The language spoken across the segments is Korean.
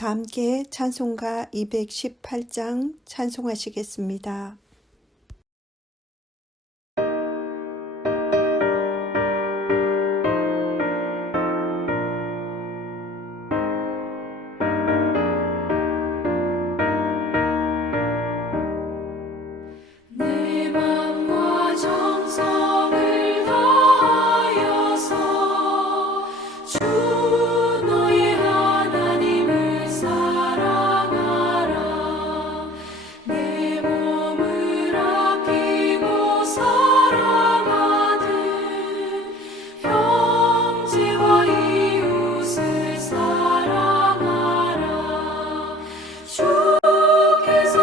다 함께 찬송가 218장 찬송하시겠습니다. 내 맘과 정성을 다하여서 주 너의 하나님을 사랑하라. 내 몸을 아끼고 사랑하듯 형제와 이웃을 사랑하라. 주께서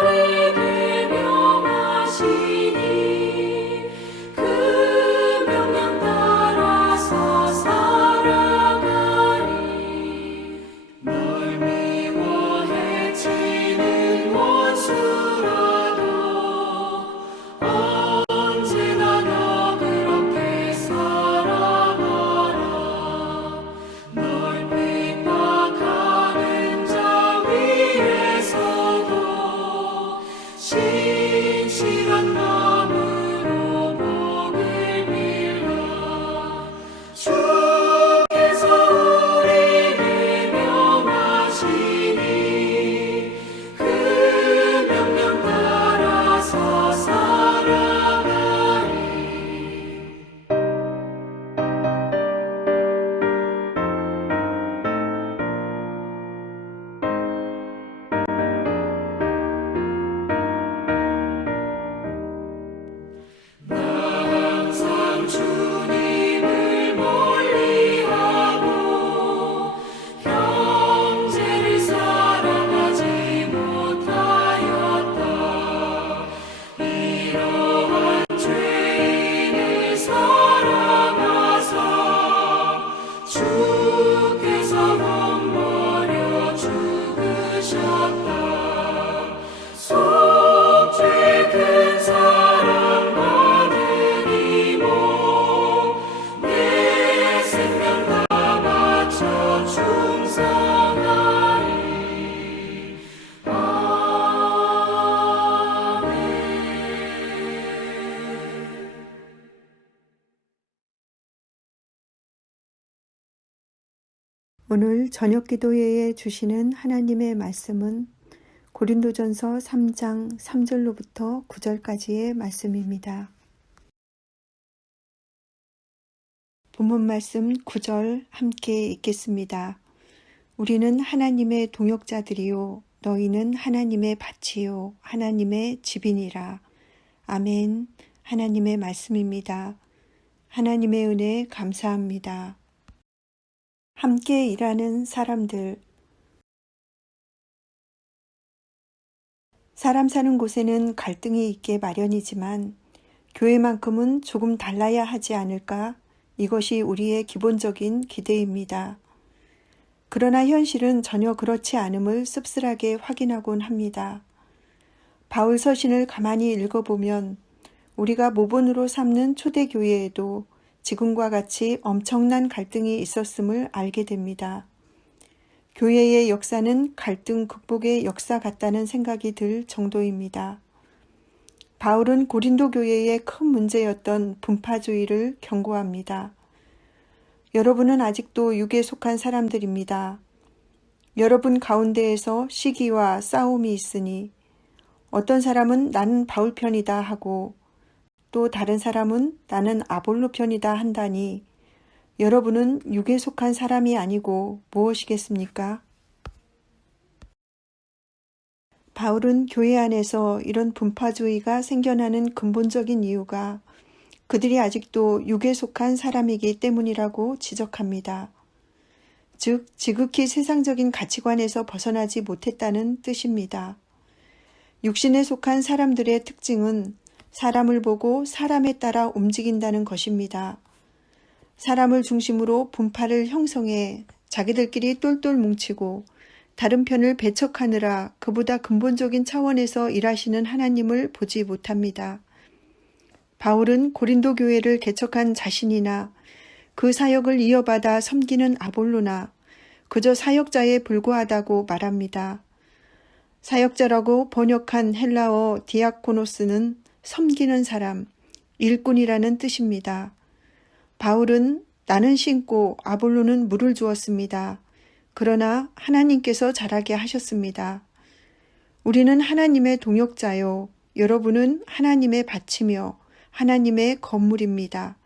우리에게 명하시니 그 명령 따라서 살아가리. 널 미워 해치는 원수라도 언제나 너 그렇게 살아가라. 널 핍박하는 자 위에서도 신실한 마음으로 복을 빌라. 주께서 우리에게 명하시니 그 명령 따라서 살아가리. 항상 주님을 멀리하고 형제를 사랑하지 못하였다. 이러한 죄인을 사랑하사 주께서 몸버려 죽으셨다. 속죄 큰 사랑 받은 이모 내 생명 다 바쳐 충성하리. 아멘. 오늘 저녁 기도회에 주시는 하나님의 말씀은 고린도전서 3장 3절로부터 9절까지의 말씀입니다. 본문 말씀 9절 함께 읽겠습니다. 우리는 하나님의 동역자들이요 너희는 하나님의 밭이요 하나님의 집이니라. 아멘. 하나님의 말씀입니다. 하나님의 은혜 감사합니다. 함께 일하는 사람들. 사람 사는 곳에는 갈등이 있게 마련이지만 교회만큼은 조금 달라야 하지 않을까? 이것이 우리의 기본적인 기대입니다. 그러나 현실은 전혀 그렇지 않음을 씁쓸하게 확인하곤 합니다. 바울 서신을 가만히 읽어보면 우리가 모본으로 삼는 초대교회에도 지금과 같이 엄청난 갈등이 있었음을 알게 됩니다. 교회의 역사는 갈등 극복의 역사 같다는 생각이 들 정도입니다. 바울은 고린도 교회의 큰 문제였던 분파주의를 경고합니다. 여러분은 아직도 육에 속한 사람들입니다. 여러분 가운데에서 시기와 싸움이 있으니 어떤 사람은 나는 바울 편이다 하고 또 다른 사람은 나는 아볼로 편이다 한다니 여러분은 육에 속한 사람이 아니고 무엇이겠습니까? 바울은 교회 안에서 이런 분파주의가 생겨나는 근본적인 이유가 그들이 아직도 육에 속한 사람이기 때문이라고 지적합니다. 즉, 지극히 세상적인 가치관에서 벗어나지 못했다는 뜻입니다. 육신에 속한 사람들의 특징은 사람을 보고 사람에 따라 움직인다는 것입니다. 사람을 중심으로 분파를 형성해 자기들끼리 똘똘 뭉치고 다른 편을 배척하느라 그보다 근본적인 차원에서 일하시는 하나님을 보지 못합니다. 바울은 고린도 교회를 개척한 자신이나 그 사역을 이어받아 섬기는 아볼로나 그저 사역자에 불과하다고 말합니다. 사역자라고 번역한 헬라어 디아코노스는 섬기는 사람, 일꾼이라는 뜻입니다. 바울은 나는 심고 아볼로는 물을 주었습니다. 그러나 하나님께서 자라게 하셨습니다. 우리는 하나님의 동역자요. 여러분은 하나님의 밭이며 하나님의 건물입니다.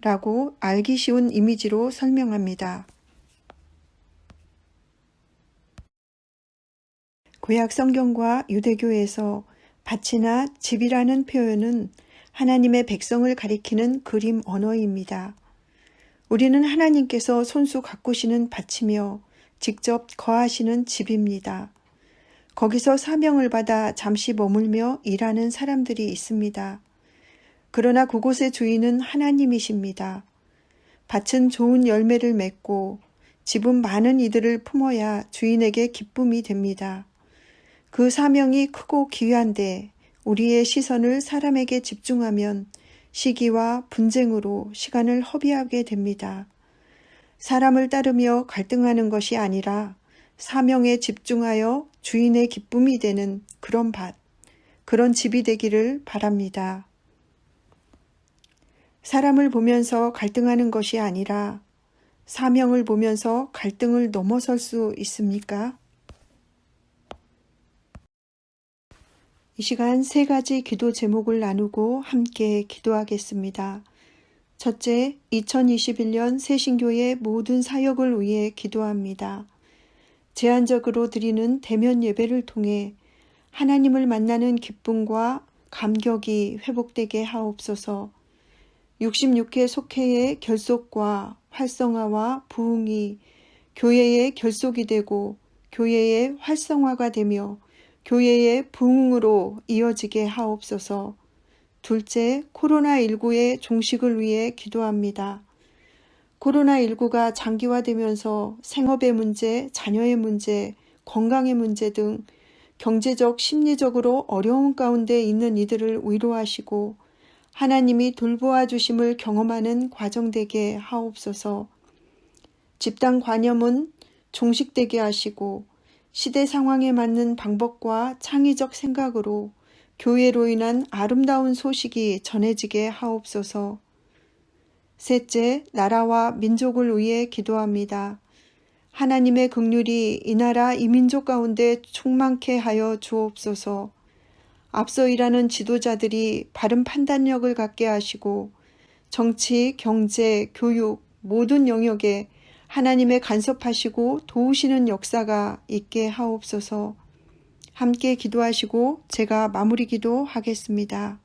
라고 알기 쉬운 이미지로 설명합니다. 구약 성경과 유대교에서 밭이나 집이라는 표현은 하나님의 백성을 가리키는 그림 언어입니다. 우리는 하나님께서 손수 가꾸시는 밭이며 직접 거하시는 집입니다. 거기서 사명을 받아 잠시 머물며 일하는 사람들이 있습니다. 그러나 그곳의 주인은 하나님이십니다. 밭은 좋은 열매를 맺고 집은 많은 이들을 품어야 주인에게 기쁨이 됩니다. 그 사명이 크고 귀한데 우리의 시선을 사람에게 집중하면 시기와 분쟁으로 시간을 허비하게 됩니다. 사람을 따르며 갈등하는 것이 아니라 사명에 집중하여 주인의 기쁨이 되는 그런 밭, 그런 집이 되기를 바랍니다. 사람을 보면서 갈등하는 것이 아니라 사명을 보면서 갈등을 넘어설 수 있습니까? 이 시간 3가지 기도 제목을 나누고 함께 기도하겠습니다. 첫째, 2021년 새신교의 모든 사역을 위해 기도합니다. 제한적으로 드리는 대면 예배를 통해 하나님을 만나는 기쁨과 감격이 회복되게 하옵소서. 66회 속회의 결속과 활성화와 부흥이 교회의 결속이 되고 교회의 활성화가 되며 교회의 부흥으로 이어지게 하옵소서. 둘째, 코로나19의 종식을 위해 기도합니다. 코로나19가 장기화되면서 생업의 문제, 자녀의 문제, 건강의 문제 등 경제적, 심리적으로 어려운 가운데 있는 이들을 위로하시고 하나님이 돌보아 주심을 경험하는 과정 되게 하옵소서. 집단 관념은 종식되게 하시고 시대 상황에 맞는 방법과 창의적 생각으로 교회로 인한 아름다운 소식이 전해지게 하옵소서. 셋째, 나라와 민족을 위해 기도합니다. 하나님의 긍휼이 이 나라 이 민족 가운데 충만케 하여 주옵소서. 앞서 일하는 지도자들이 바른 판단력을 갖게 하시고 정치, 경제, 교육 모든 영역에 하나님의 간섭하시고 도우시는 역사가 있게 하옵소서. 함께 기도하시고 제가 마무리 기도하겠습니다.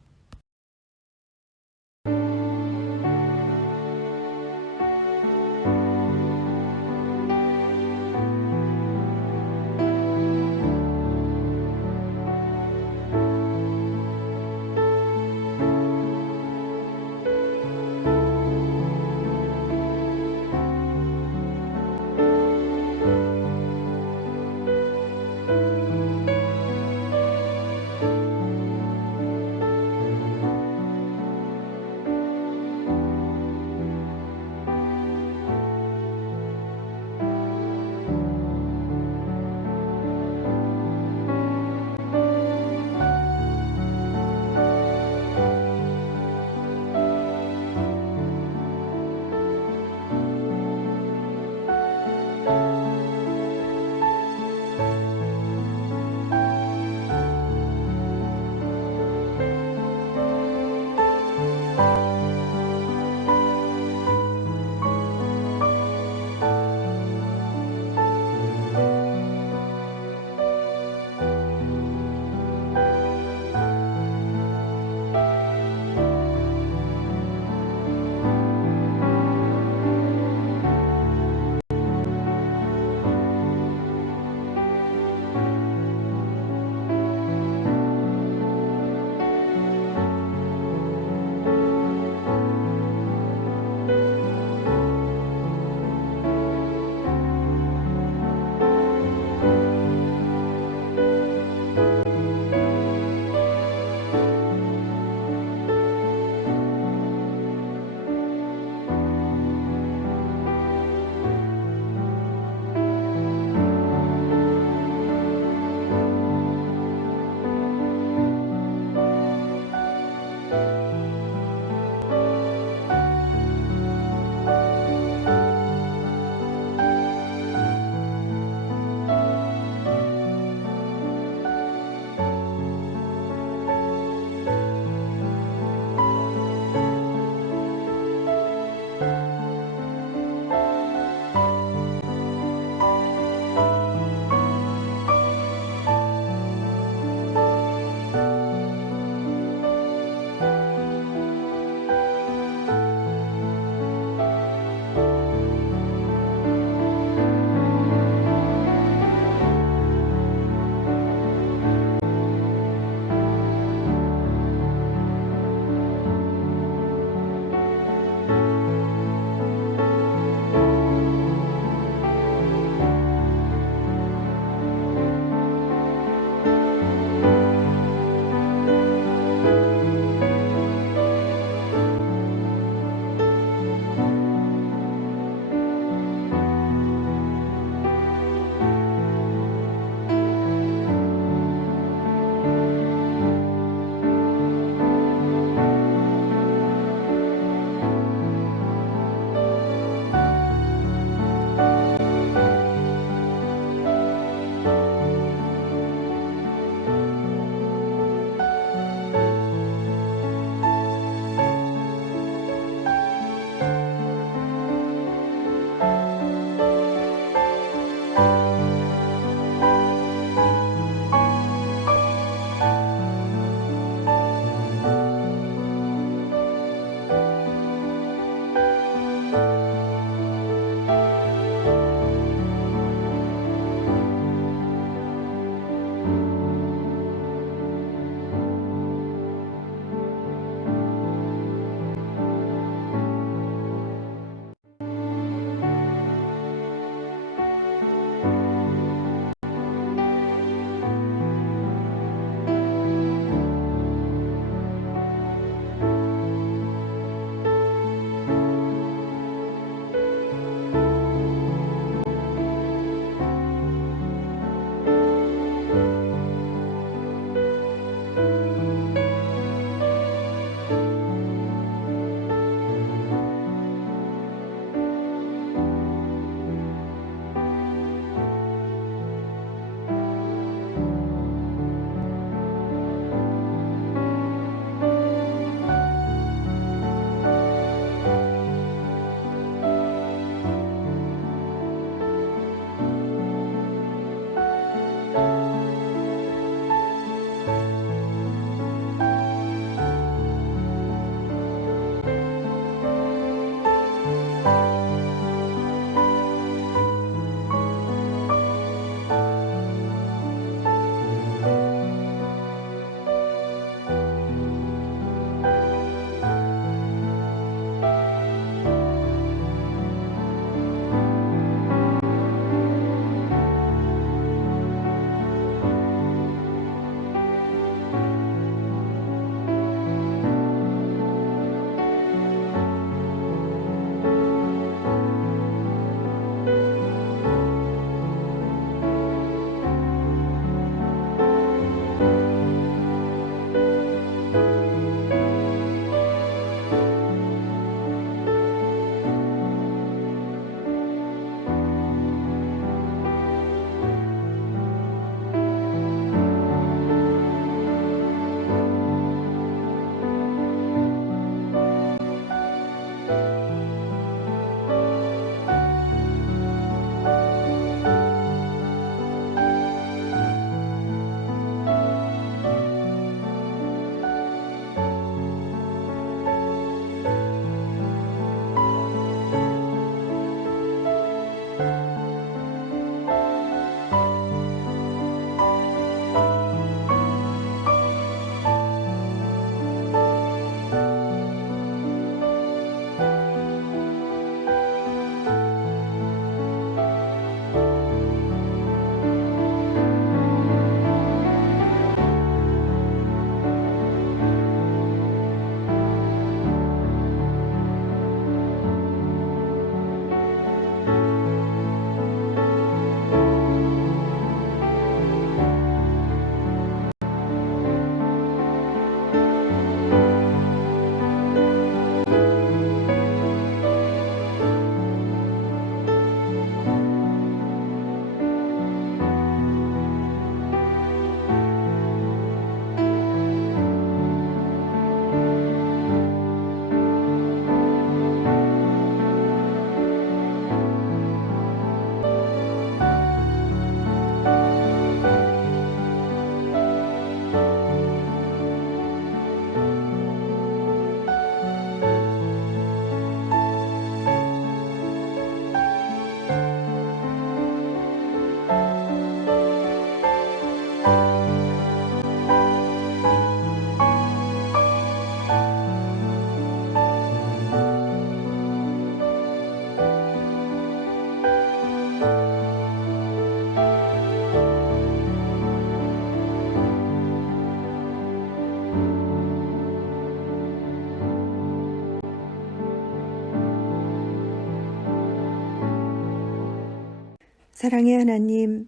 사랑의 하나님,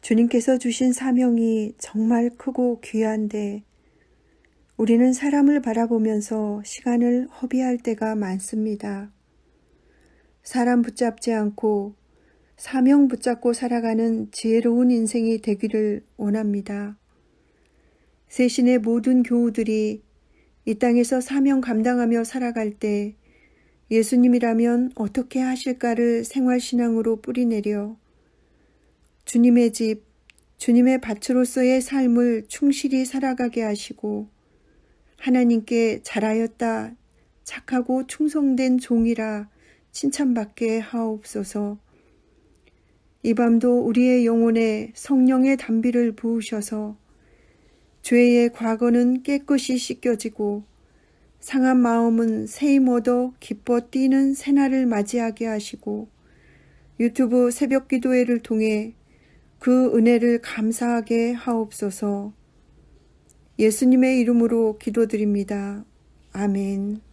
주님께서 주신 사명이 정말 크고 귀한데 우리는 사람을 바라보면서 시간을 허비할 때가 많습니다. 사람 붙잡지 않고 사명 붙잡고 살아가는 지혜로운 인생이 되기를 원합니다. 세신의 모든 교우들이 이 땅에서 사명 감당하며 살아갈 때 예수님이라면 어떻게 하실까를 생활신앙으로 뿌리내려 주님의 집, 주님의 밭으로서의 삶을 충실히 살아가게 하시고 하나님께 잘하였다, 착하고 충성된 종이라 칭찬받게 하옵소서. 이 밤도 우리의 영혼에 성령의 단비를 부으셔서 죄의 과거는 깨끗이 씻겨지고 상한 마음은 새힘 얻어 기뻐 뛰는 새날을 맞이하게 하시고 유튜브 새벽 기도회를 통해 그 은혜를 감사하게 하옵소서. 예수님의 이름으로 기도드립니다. 아멘.